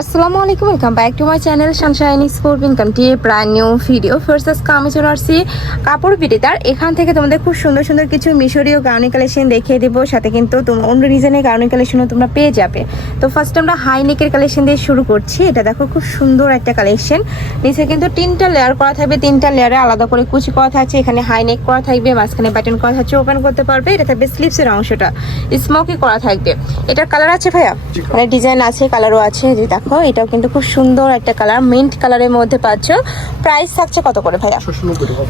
আসসালামু আলাইকুম, welcome back to my channel Sunshine sport income T brand new video first কামে চলে আসছি কাপড় বিডিতার। এখান থেকে তোমাদের খুব সুন্দর সুন্দর কিছু মিশরীয় গাউনি কালেকশন দেখিয়ে দেবো, সাথে কিন্তু তোমরা অন্য ডিজাইনের গাউনি কালেকশনও তোমরা পেয়ে যাবে। তো ফার্স্ট আমরা হাই নেকের কালেকশন দিয়ে শুরু করছি। এটা দেখো খুব সুন্দর একটা কালেকশন, নিচে কিন্তু 3টা লেয়ার করা থাকবে, 3টা লেয়ারে আলাদা করে কুচি করা থাকছে। এখানে হাই নেক করা থাকবে, মাঝখানে বাটন করা থাকছে, ওপেন করতে পারবে। এটা থাকবে স্লিভসের অংশটা স্মোকি করা থাকবে। এটার কালার আছে ভাইয়া, মানে ডিজাইন আছে, কালারও আছে। যে দেখো এটাও কিন্তু খুব সুন্দর একটা কালার, মিন্ট কালারের মধ্যে পাচ্ছ। প্রাইস থাকছে কত করে ভাইয়া?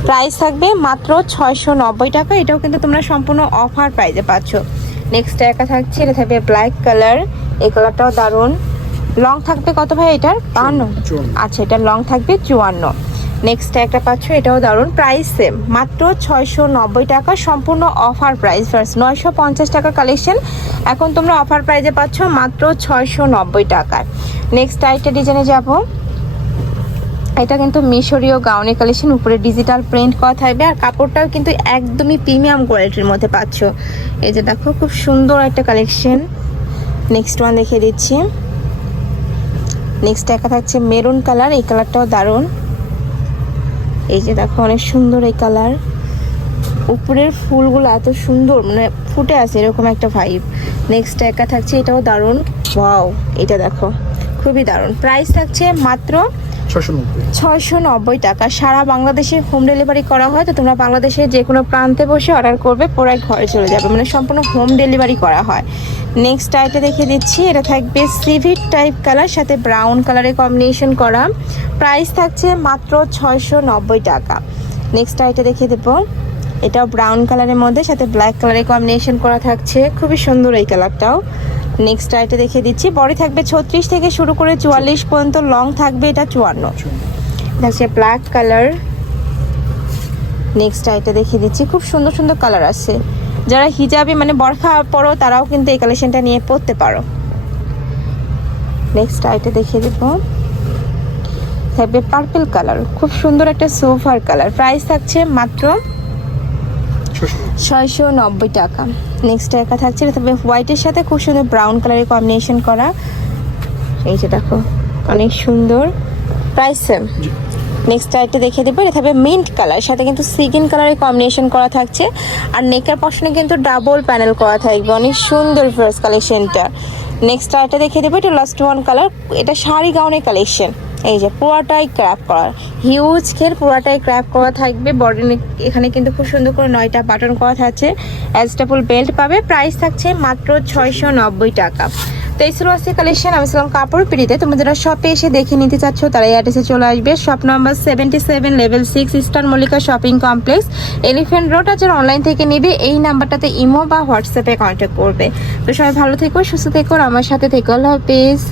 প্রাইস থাকবে মাত্র 690 টাকা। এটাও কিন্তু তোমরা সম্পূর্ণ অফার প্রাইসে পাচ্ছ। নেক্সট একা থাকছে, এটা থাকবে ব্ল্যাক কালার। এই কালারটাও দারুণ। লং থাকবে কত ভাই এটার? 52। আচ্ছা, এটা লং থাকবে 54। নেক্সট একটা পাচ্ছ, এটাও দারুণ। প্রাইস সেম, মাত্র 690 টাকা, সম্পূর্ণ অফার প্রাইস। ফার্স্ট 950 টাকা কালেকশন, এখন তোমরা অফার প্রাইসে পাচ্ছ মাত্র 690 টাকায়। নেক্সট আইটা ডিজাইনে যাব। এটা কিন্তু মিশরীয় গাউনি কালেকশন, উপরে ডিজিটাল প্রিন্ট করা থাকবে, আর কাপড়টাও কিন্তু একদমই প্রিমিয়াম কোয়ালিটির মধ্যে পাচ্ছ। এই যে দেখো খুব সুন্দর একটা কালেকশন। নেক্সট ওয়ান দেখিয়ে দিচ্ছি। নেক্সট একা থাকছে মেরুন কালার। এই কালারটাও দারুণ। এই যে দেখো অনেক সুন্দর এই কালার, উপরের ফুলগুলো এত সুন্দর, মানে ফুটে আছে এরকম একটা ভাইব। নেক্সট একা থাকছে, এটাও দারুণ। ওয়াও, এটা দেখো খুবই দারুণ। প্রাইস থাকছে মাত্র 690 টাকা। সারা বাংলাদেশে হোম ডেলিভারি করা হয়, তো তোমরা বাংলাদেশের যে কোনো প্রান্তে বসে অর্ডার করবে, পরে ঘরে চলে যাবে, মানে সম্পূর্ণ হোম ডেলিভারি করা হয়। নেক্সট আইটা দেখিয়ে দিচ্ছি। এটা থাকবে সিভিট টাইপ কালার, সাথে ব্রাউন কালারের কম্বিনেশন করা। প্রাইস থাকছে মাত্র 690 টাকা। নেক্সট আইটা দেখিয়ে দেবো। এটাও ব্রাউন কালারের মধ্যে সাথে ব্ল্যাক কালারের কম্বিনেশন করা থাকছে, খুবই সুন্দর এই কালারটাও। নেক্সট আইটা দেখিয়ে দিচ্ছি। বডি থাকবে 36 থেকে শুরু করে 44 পর্যন্ত, লং থাকবে এটা 54। দেখছে ব্ল্যাক কালার। নেক্সট আইটা দেখিয়ে দিচ্ছি। খুব সুন্দর সুন্দর কালার আছে, যারা হিজাবি মানে বরখা পরো তারাও কিন্তু এই কালেকশনটা নিয়ে পরতে পারো। নেক্সট আইটা দেখিয়ে দেবো। থাকবে পার্পল কালার, খুব সুন্দর একটা সোফার কালার। প্রাইস থাকছে মাত্র 690 টাকা। নেক্সট একা থাকছে, এটা থাকবে হোয়াইটের সাথে খুব সুন্দর ব্রাউন কালারের কম্বিনেশন করা। এই যে দেখো অনেক সুন্দর। Price same. নেক্সট আইটা দেখে দেবো। এটা থাকবে মিন্ট কালার, সাথে কিন্তু সিগিন কালারের কম্বিনেশন করা থাকছে, আর নেকের পশনে কিন্তু ডাবল প্যানেল করা থাকবে, অনেক সুন্দর ফার্স্ট কালেকশনটা। নেক্সট আইটা দেখে দেবো। এটা লাস্ট ওয়ান কালার, এটা শাড়ি গাউনের কালেকশন। এই যে পুরাটাই ক্র্যাপ করা, হিউজ খের পুরাটাই ক্র্যাপ করা থাকবে। বডি এখানে কিন্তু খুব সুন্দর করে 9টা বাটন করা থাকছে, অ্যাডজাস্টেবল বেল্ট পাবে। প্রাইস থাকছে মাত্র 690 টাকা। তো এই ছিল আজকে কালেকশন। আমি ছিলাম কাপড় পিড়িতে। তোমরা যারা শপে এসে দেখে নিতে চাচ্ছ তারা এই অ্যাড্রেসে চলে আসবে। Shop number 77, level 6, Eastern Mallika Shopping Complex, Elephant Road. আর যারা অনলাইন থেকে নিবে এই নাম্বারটাতে ইমো বা হোয়াটসঅ্যাপে কন্ট্যাক্ট করবে। তো সবাই ভালো থেকো, সুস্থ থেকো, আমার সাথে থেকো। আল্লাহ হাফিজ।